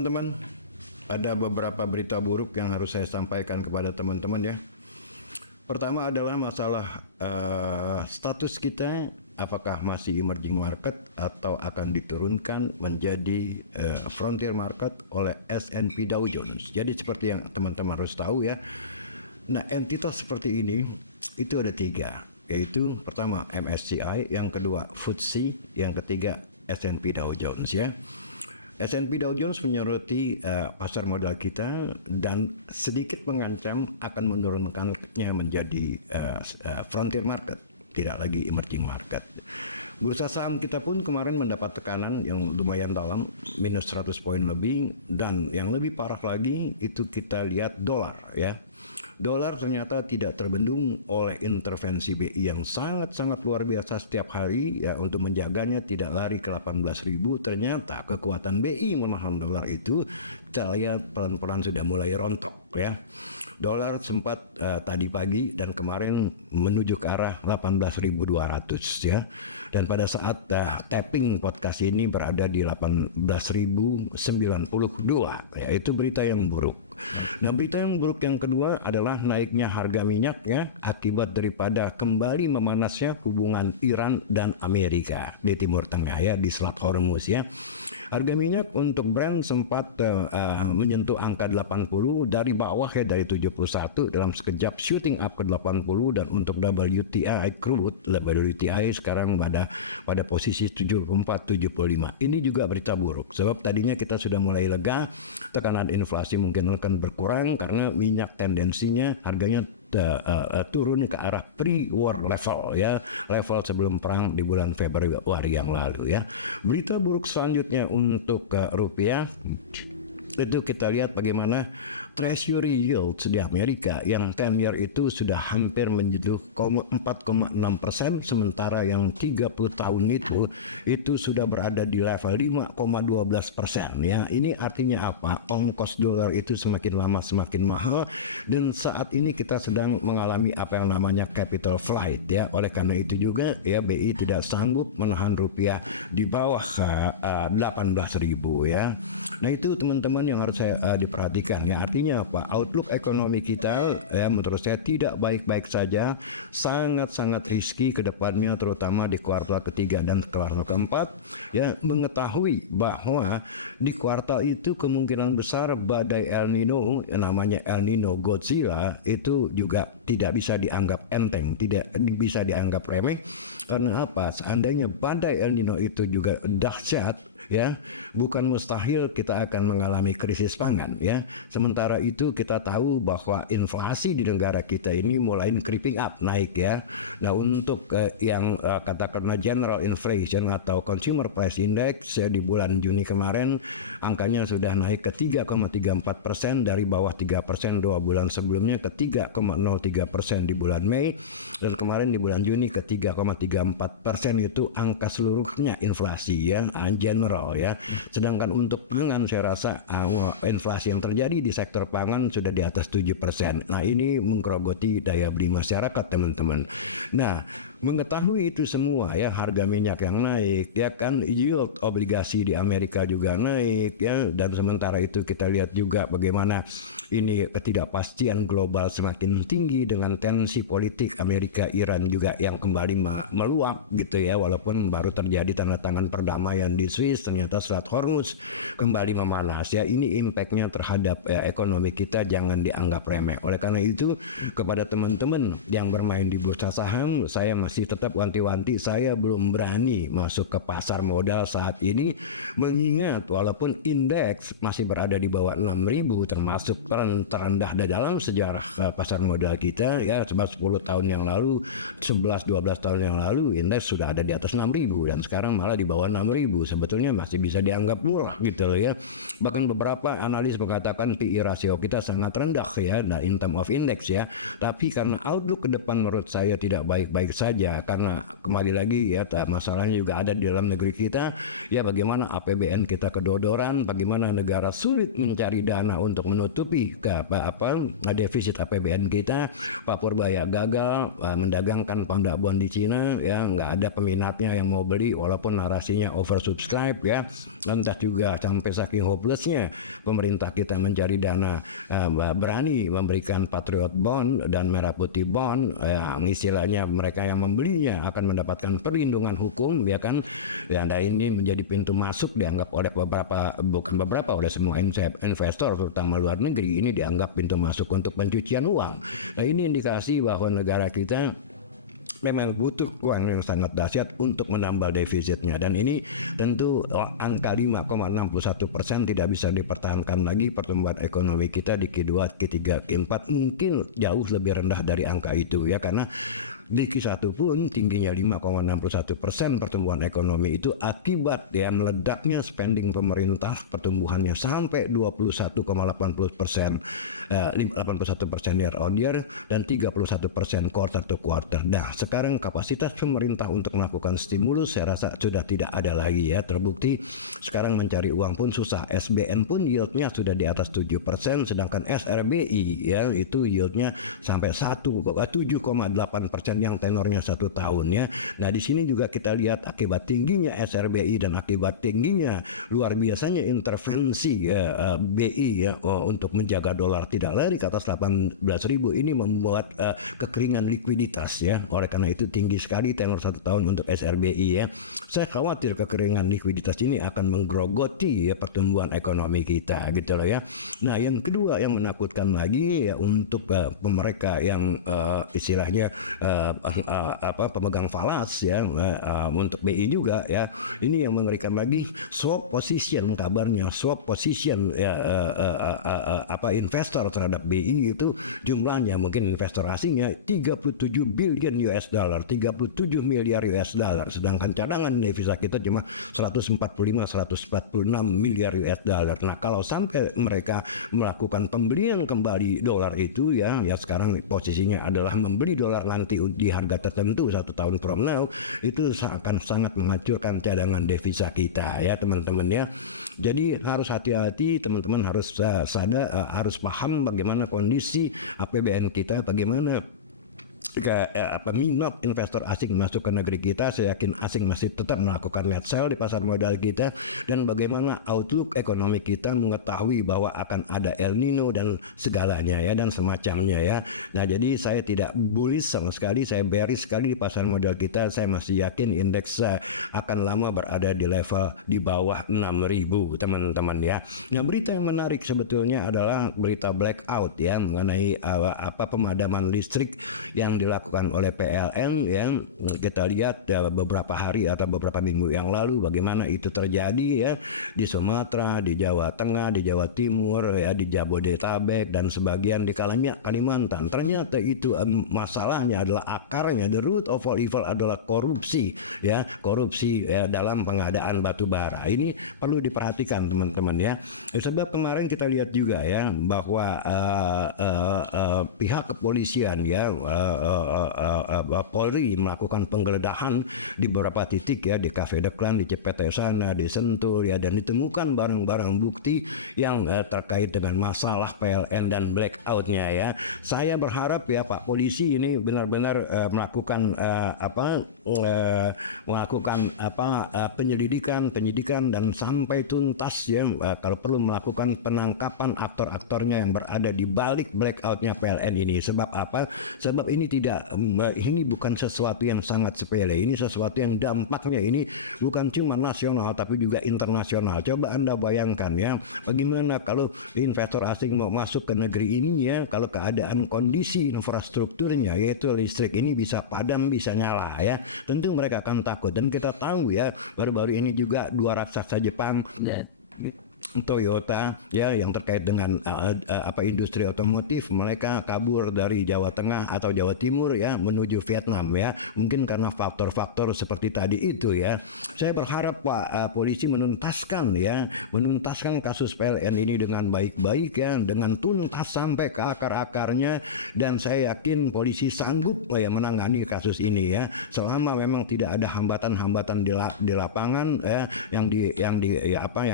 teman-teman, ada beberapa berita buruk yang harus saya sampaikan kepada teman-teman ya. Pertama adalah masalah status kita, apakah masih emerging market atau akan diturunkan menjadi frontier market oleh S&P Dow Jones. Jadi seperti yang teman-teman harus tahu ya. Nah, entitas seperti ini itu ada 3, yaitu pertama MSCI, yang kedua FTSE, yang ketiga S&P Dow Jones ya. S&P Dow Jones menyoroti pasar modal kita dan sedikit mengancam akan menurunkannya menjadi frontier market, tidak lagi emerging market. Bursa saham kita pun kemarin mendapat tekanan yang lumayan dalam, minus 100 poin lebih, dan yang lebih parah lagi itu kita lihat dolar ya. Dolar ternyata tidak terbendung oleh intervensi BI yang sangat-sangat luar biasa setiap hari ya, untuk menjaganya tidak lari ke 18.000. Ternyata kekuatan BI menahan dolar itu kita lihat pelan-pelan sudah mulai rontok ya. Dolar sempat tadi pagi dan kemarin menuju ke arah 18.200 ya. Dan pada saat tapping podcast ini berada di 18.092 ya, itu berita yang buruk. Nah, berita yang buruk yang kedua adalah naiknya harga minyak ya, akibat daripada kembali memanasnya hubungan Iran dan Amerika di Timur Tengah ya, di Selat Hormuz ya. Harga minyak untuk Brent sempat menyentuh angka 80 dari bawah ya, dari 71 dalam sekejap shooting up ke 80, dan untuk WTI crude, WTI sekarang pada posisi 74-75. Ini juga berita buruk sebab tadinya kita sudah mulai lega, tekanan inflasi mungkin akan berkurang karena minyak tendensinya harganya turun ke arah pre-war level ya, level sebelum perang di bulan Februari yang lalu ya. Berita buruk selanjutnya untuk rupiah, itu kita lihat bagaimana Treasury yield di Amerika yang 10 year itu sudah hampir menyentuh 4,6%, sementara yang 30 tahun itu sudah berada di level 5,12% ya. Ini artinya apa? Ongkos dolar itu semakin lama semakin mahal, dan saat ini kita sedang mengalami apa yang namanya capital flight ya. Oleh karena itu juga ya, BI tidak sanggup menahan rupiah di bawah 18.000 ya. Nah, itu teman-teman yang harus saya diperhatikan ya. Artinya apa? Outlook ekonomi kita ya, menurut saya tidak baik-baik saja. Sangat-sangat riski ke depannya, terutama di kuartal ketiga dan kuartal keempat ya, mengetahui bahwa di kuartal itu kemungkinan besar badai El Nino, namanya El Nino Godzilla, itu juga tidak bisa dianggap enteng, tidak bisa dianggap remeh. Karena apa? Seandainya badai El Nino itu juga dahsyat ya, bukan mustahil kita akan mengalami krisis pangan ya. Sementara itu kita tahu bahwa inflasi di negara kita ini mulai creeping up, naik ya. Nah, untuk yang katakanlah general inflation atau consumer price index ya, di bulan Juni kemarin angkanya sudah naik ke 3,34% dari bawah 3% 2 bulan sebelumnya, ke 3,03% di bulan Mei. Dan kemarin di bulan Juni ke 3,34%, itu angka seluruhnya inflasi ya, general ya. Sedangkan untuk pangan saya rasa inflasi yang terjadi di sektor pangan sudah di atas 7%. Nah, ini menggerogoti daya beli masyarakat teman-teman. Nah, mengetahui itu semua ya, harga minyak yang naik ya kan, yield obligasi di Amerika juga naik ya, dan sementara itu kita lihat juga bagaimana ini ketidakpastian global semakin tinggi dengan tensi politik Amerika Iran juga yang kembali meluap gitu ya, walaupun baru terjadi tanda tangan perdamaian di Swiss, ternyata Selat Hormuz kembali memanas ya. Ini impactnya terhadap ekonomi kita jangan dianggap remeh. Oleh karena itu, kepada teman-teman yang bermain di bursa saham, saya masih tetap wanti-wanti, saya belum berani masuk ke pasar modal saat ini, mengingat walaupun indeks masih berada di bawah 6.000, termasuk terendah dalam sejarah pasar modal kita ya. Sebab 10 tahun yang lalu, 11-12 tahun yang lalu, indeks sudah ada di atas 6.000 dan sekarang malah di bawah 6.000. Sebetulnya masih bisa dianggap murah gitu ya. Bahkan beberapa analis mengatakan PI rasio kita sangat rendah ya, nah, in term of index ya. Tapi karena outlook ke depan menurut saya tidak baik-baik saja, karena kembali lagi ya, masalahnya juga ada di dalam negeri kita. Ya, bagaimana APBN kita kedodoran, bagaimana negara sulit mencari dana untuk menutupi defisit APBN kita. Pak Purbaya gagal mendagangkan panda bond di Cina ya, nggak ada peminatnya yang mau beli walaupun narasinya oversubscribe ya. Lantas juga sampai saking hopelessnya pemerintah kita mencari dana, berani memberikan Patriot Bond dan Merah Putih Bond, yang istilahnya mereka yang membelinya akan mendapatkan perlindungan hukum, ya kan. Dan ini menjadi pintu masuk dianggap oleh beberapa oleh semua investor terutama luar negeri. Ini dianggap pintu masuk untuk pencucian uang. Nah, ini indikasi bahwa negara kita memang butuh uang yang sangat dahsyat untuk menambal defisitnya. Dan ini tentu angka 5,61% tidak bisa dipertahankan lagi. Pertumbuhan ekonomi kita di Q2, Q3, Q4 mungkin jauh lebih rendah dari angka itu, ya, karena di Q1 pun tingginya 5,61% pertumbuhan ekonomi itu akibat meledaknya spending pemerintah, pertumbuhannya sampai 21,80%, 81% year on year dan 31% quarter to quarter. Nah, sekarang kapasitas pemerintah untuk melakukan stimulus saya rasa sudah tidak ada lagi, ya. Terbukti sekarang mencari uang pun susah. SBN pun yieldnya sudah di atas 7%, sedangkan SRBI ya itu yieldnya sampai 7,8% yang tenornya 1 tahun, ya. Nah, di sini juga kita lihat akibat tingginya SRBI dan akibat tingginya luar biasanya intervensi BI untuk menjaga dolar tidak lari ke atas 18.000, ini membuat kekeringan likuiditas, ya. Oleh karena itu tinggi sekali tenor 1 tahun untuk SRBI, ya. Saya khawatir kekeringan likuiditas ini akan menggerogoti pertumbuhan ekonomi kita, gitu loh, ya. Nah, yang kedua yang menakutkan lagi ya untuk mereka yang istilahnya pemegang falas, ya, untuk BI juga, ya. Ini yang mengerikan lagi, swap position kabarnya, swap position investor terhadap BI itu jumlahnya, mungkin investor asingnya 37 billion US dollar, 37 miliar US dollar, sedangkan cadangan devisa kita cuma 145-146 miliar US dollar. Nah, kalau sampai mereka melakukan pembelian kembali dolar itu, ya sekarang posisinya adalah membeli dolar nanti di harga tertentu 1 tahun from now, itu akan sangat menghancurkan cadangan devisa kita, ya teman-teman, ya. Jadi harus hati-hati, teman-teman harus sadar, harus paham bagaimana kondisi APBN kita, bagaimana jika minat investor asing masuk ke negeri kita. Saya yakin asing masih tetap melakukan net sell di pasar modal kita, dan bagaimana outlook ekonomi kita mengetahui bahwa akan ada El Nino dan segalanya, ya, dan semacamnya, ya. Nah, jadi saya tidak bullish sama sekali, saya bearish sekali di pasar modal kita. Saya masih yakin indeks akan lama berada di level di bawah 6.000, teman-teman, ya. Nah, berita yang menarik sebetulnya adalah berita blackout, ya, mengenai pemadaman listrik yang dilakukan oleh PLN, yang kita lihat beberapa hari atau beberapa minggu yang lalu bagaimana itu terjadi, ya, di Sumatera, di Jawa Tengah, di Jawa Timur, ya, di Jabodetabek dan sebagian di Kalimantan. Ternyata itu masalahnya adalah akarnya, the root of all evil adalah korupsi, ya, korupsi, ya, dalam pengadaan batu bara. Ini perlu diperhatikan, teman-teman, ya. Sebab kemarin kita lihat juga, ya, bahwa pihak kepolisian, ya, Polri melakukan penggeledahan di beberapa titik, ya, di Cafe de Klan, di Cipete sana, di Sentul, ya, dan ditemukan barang-barang bukti yang terkait dengan masalah PLN dan blackout-nya, ya. Saya berharap, ya, Pak Polisi ini benar-benar melakukan penyidikan dan sampai tuntas, ya, kalau perlu melakukan penangkapan aktor-aktornya yang berada di balik blackout-nya PLN ini. Sebab apa? Sebab ini ini bukan sesuatu yang sangat sepele. Ini sesuatu yang dampaknya ini bukan cuma nasional tapi juga internasional. Coba Anda bayangkan, ya, bagaimana kalau investor asing mau masuk ke negeri ini, ya, kalau keadaan kondisi infrastrukturnya yaitu listrik ini bisa padam, bisa nyala, ya. Tentu mereka akan takut, dan kita tahu, ya, baru-baru ini juga 2 raksasa Jepang, Toyota, ya, yang terkait dengan industri otomotif, mereka kabur dari Jawa Tengah atau Jawa Timur, ya, menuju Vietnam, ya. Mungkin karena faktor-faktor seperti tadi itu, ya. Saya berharap Pak Polisi menuntaskan kasus PLN ini dengan baik-baik, ya, dengan tuntas sampai ke akar-akarnya. Dan saya yakin polisi sanggup, ya, menangani kasus ini, ya, selama memang tidak ada hambatan-hambatan di lapangan, ya, yang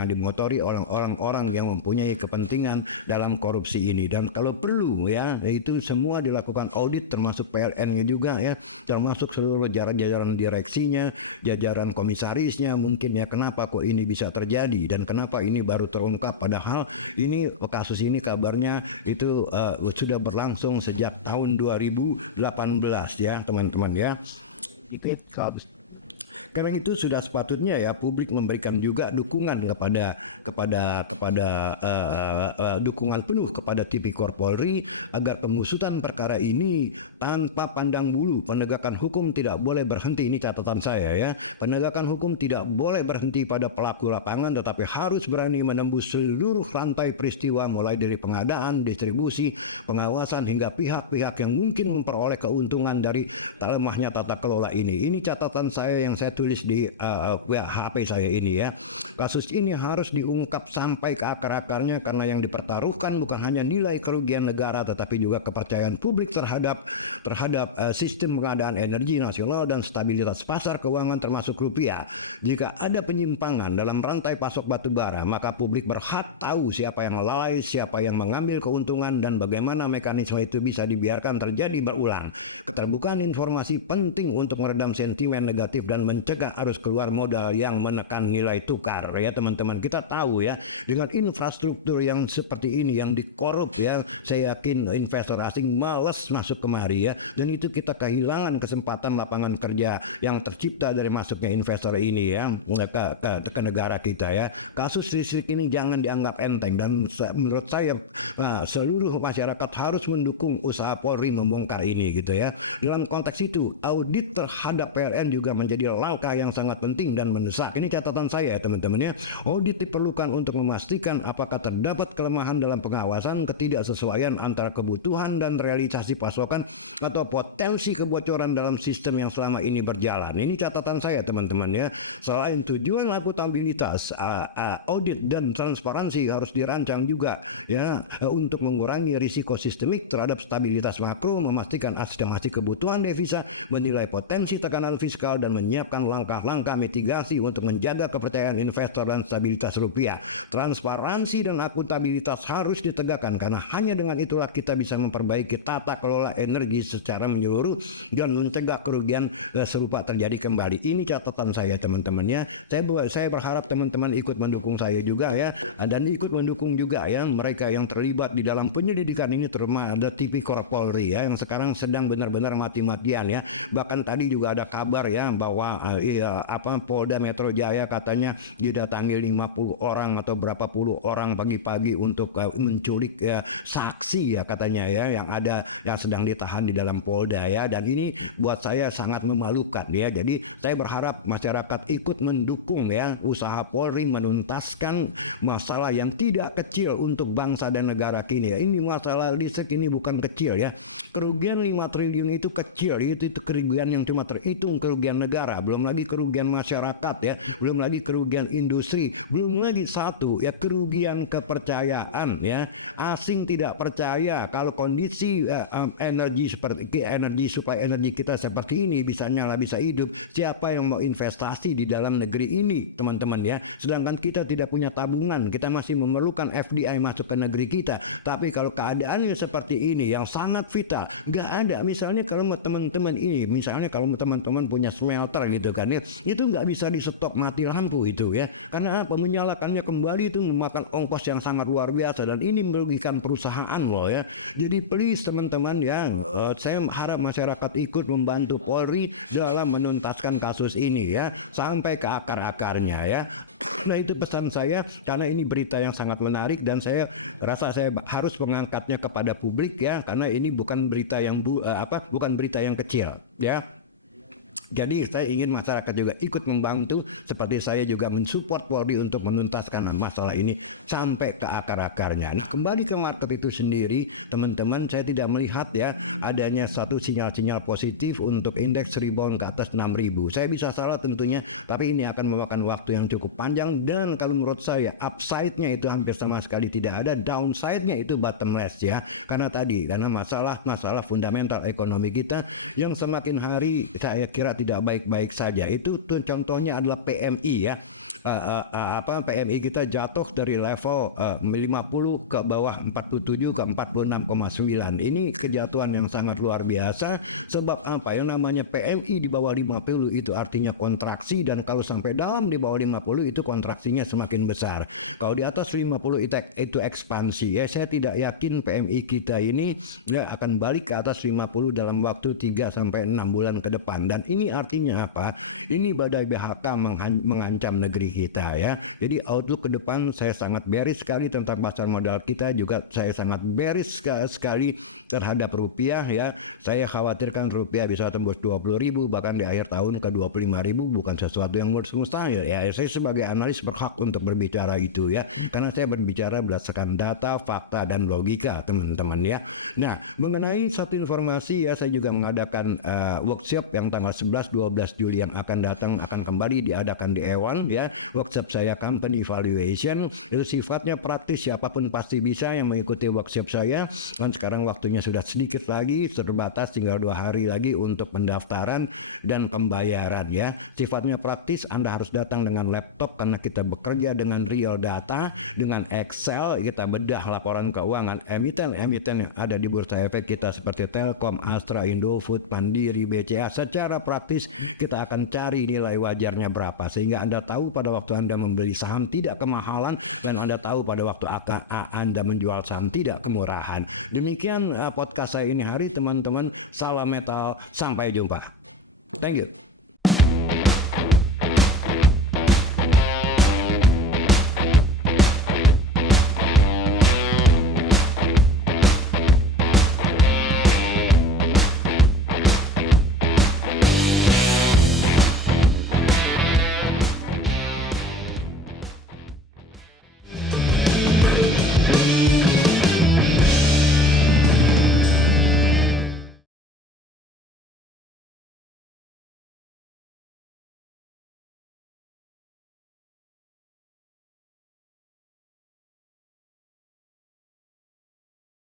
dimotori oleh orang-orang yang mempunyai kepentingan dalam korupsi ini. Dan kalau perlu, ya, itu semua dilakukan audit, termasuk PLN-nya juga, ya, termasuk seluruh jajaran direksinya, jajaran komisarisnya, mungkin, ya, kenapa kok ini bisa terjadi dan kenapa ini baru terungkap, padahal Ini kasus ini kabarnya itu sudah berlangsung sejak tahun 2018 ya teman-teman ya. Itu sekarang itu sudah sepatutnya ya publik memberikan juga dukungan dukungan penuh kepada Tipikor Polri agar pengusutan perkara ini tanpa pandang bulu. Penegakan hukum tidak boleh berhenti, ini catatan saya ya. Penegakan hukum tidak boleh berhenti pada pelaku lapangan, tetapi harus berani menembus seluruh rantai peristiwa mulai dari pengadaan, distribusi, pengawasan hingga pihak-pihak yang mungkin memperoleh keuntungan dari tak lemahnya tata kelola ini. Ini catatan saya yang saya tulis di HP saya ini ya. Kasus ini harus diungkap sampai ke akar-akarnya karena yang dipertaruhkan bukan hanya nilai kerugian negara tetapi juga kepercayaan publik terhadap sistem pengadaan energi nasional dan stabilitas pasar keuangan termasuk rupiah. Jika ada penyimpangan dalam rantai pasok batu bara, maka publik berhak tahu siapa yang lalai, siapa yang mengambil keuntungan, dan bagaimana mekanisme itu bisa dibiarkan terjadi berulang. Terbukaan informasi penting untuk meredam sentimen negatif dan mencegah arus keluar modal yang menekan nilai tukar ya teman-teman. Kita tahu ya, dengan infrastruktur yang seperti ini yang dikorup ya, saya yakin investor asing malas masuk kemari ya, dan itu kita kehilangan kesempatan lapangan kerja yang tercipta dari masuknya investor ini ya ke negara kita ya. Kasus listrik ini jangan dianggap enteng, dan menurut saya seluruh masyarakat harus mendukung usaha Polri membongkar ini gitu ya. Dalam konteks itu, audit terhadap PLN juga menjadi langkah yang sangat penting dan mendesak. Ini catatan saya ya teman-teman ya. Audit diperlukan untuk memastikan apakah terdapat kelemahan dalam pengawasan, ketidaksesuaian antara kebutuhan dan realisasi pasokan, atau potensi kebocoran dalam sistem yang selama ini berjalan. Ini catatan saya teman-teman ya. Selain tujuan akuntabilitas, audit dan transparansi harus dirancang juga ya untuk mengurangi risiko sistemik terhadap stabilitas makro, memastikan estimasi kebutuhan devisa, menilai potensi tekanan fiskal, dan menyiapkan langkah-langkah mitigasi untuk menjaga kepercayaan investor dan stabilitas rupiah. Transparansi dan akuntabilitas harus ditegakkan karena hanya dengan itulah kita bisa memperbaiki tata kelola energi secara menyeluruh dan mencegah kerugian serupa terjadi kembali. Ini catatan saya teman-teman ya. Saya berharap teman-teman ikut mendukung saya juga ya, dan ikut mendukung juga ya mereka yang terlibat di dalam penyelidikan ini, terutama ada Tipikor Polri ya yang sekarang sedang benar-benar mati-matian ya. Bahkan tadi juga ada kabar ya bahwa Polda Metro Jaya katanya didatangi 50 orang atau berapa puluh orang pagi-pagi untuk menculik ya saksi ya katanya ya yang ada yang sedang ditahan di dalam Polda ya, dan ini buat saya sangat memalukan ya. Jadi saya berharap masyarakat ikut mendukung ya usaha Polri menuntaskan masalah yang tidak kecil untuk bangsa dan negara kini ya. Ini masalah listrik ini bukan kecil ya. Kerugian 5 triliun itu kecil, itu kerugian yang cuma terhitung kerugian negara, belum lagi kerugian masyarakat ya, belum lagi kerugian industri, belum lagi satu ya kerugian kepercayaan ya. Asing tidak percaya kalau kondisi energi suplai energi kita seperti ini bisa nyala bisa hidup. Siapa yang mau investasi di dalam negeri ini teman-teman ya. Sedangkan kita tidak punya tabungan, kita masih memerlukan FDI masuk ke negeri kita. Tapi kalau keadaannya seperti ini yang sangat vital, nggak ada. Misalnya kalau teman-teman ini, misalnya kalau teman-teman punya smelter gitu kan ya, itu nggak bisa di stop mati lampu itu ya. Karena apa? Menyalakannya kembali itu memakan ongkos yang sangat luar biasa, dan ini merugikan perusahaan loh ya. Jadi please teman-teman yang saya harap masyarakat ikut membantu Polri dalam menuntaskan kasus ini ya sampai ke akar-akarnya ya. Nah itu pesan saya karena ini berita yang sangat menarik dan saya rasa saya harus mengangkatnya kepada publik ya karena ini bukan berita yang bukan berita yang kecil ya. Jadi saya ingin masyarakat juga ikut membantu seperti saya juga mensupport Polri untuk menuntaskan masalah ini sampai ke akar-akarnya. Kembali ke market itu sendiri, teman-teman, saya tidak melihat ya adanya satu sinyal-sinyal positif untuk indeks rebound ke atas 6.000. Saya bisa salah tentunya, tapi ini akan memakan waktu yang cukup panjang dan kalau menurut saya upside-nya itu hampir sama sekali tidak ada, downside-nya itu bottomless ya. Karena masalah fundamental ekonomi kita yang semakin hari saya kira tidak baik-baik saja. Itu tuh contohnya adalah PMI ya. PMI kita jatuh dari level 50 ke bawah 47 ke 46,9. Ini kejatuhan yang sangat luar biasa. Sebab apa? Yang namanya PMI di bawah 50 itu artinya kontraksi, dan kalau sampai dalam di bawah 50 itu kontraksinya semakin besar. Kalau di atas 50 itu ekspansi ya, saya tidak yakin PMI kita ini akan balik ke atas 50 dalam waktu 3 sampai 6 bulan ke depan. Dan ini artinya apa? Ini badai BHK mengancam negeri kita ya. Jadi outlook ke depan saya sangat bearish sekali tentang pasar modal kita, juga saya sangat bearish sekali terhadap rupiah ya. Saya khawatirkan rupiah bisa tembus 20.000 bahkan di akhir tahun ke 25.000, bukan sesuatu yang mustahil ya. Saya sebagai analis berhak untuk berbicara itu ya. Karena saya berbicara berdasarkan data, fakta dan logika teman-teman ya. Nah, mengenai satu informasi ya, saya juga mengadakan workshop yang tanggal 11-12 Juli yang akan datang, akan kembali diadakan di Ewan ya. Workshop saya Company Evaluation, itu sifatnya praktis, siapapun pasti bisa yang mengikuti workshop saya. Dan sekarang waktunya sudah sedikit lagi, terbatas, tinggal 2 hari lagi untuk pendaftaran dan pembayaran ya. Sifatnya praktis, Anda harus datang dengan laptop karena kita bekerja dengan real data. Dengan Excel kita bedah laporan keuangan emiten-emiten yang ada di bursa efek kita seperti Telkom, Astra, Indofood, Mandiri, BCA. Secara praktis kita akan cari nilai wajarnya berapa sehingga Anda tahu pada waktu Anda membeli saham tidak kemahalan dan Anda tahu pada waktu Anda menjual saham tidak kemurahan. Demikian podcast saya ini hari teman-teman. Salam metal, sampai jumpa. Thank you.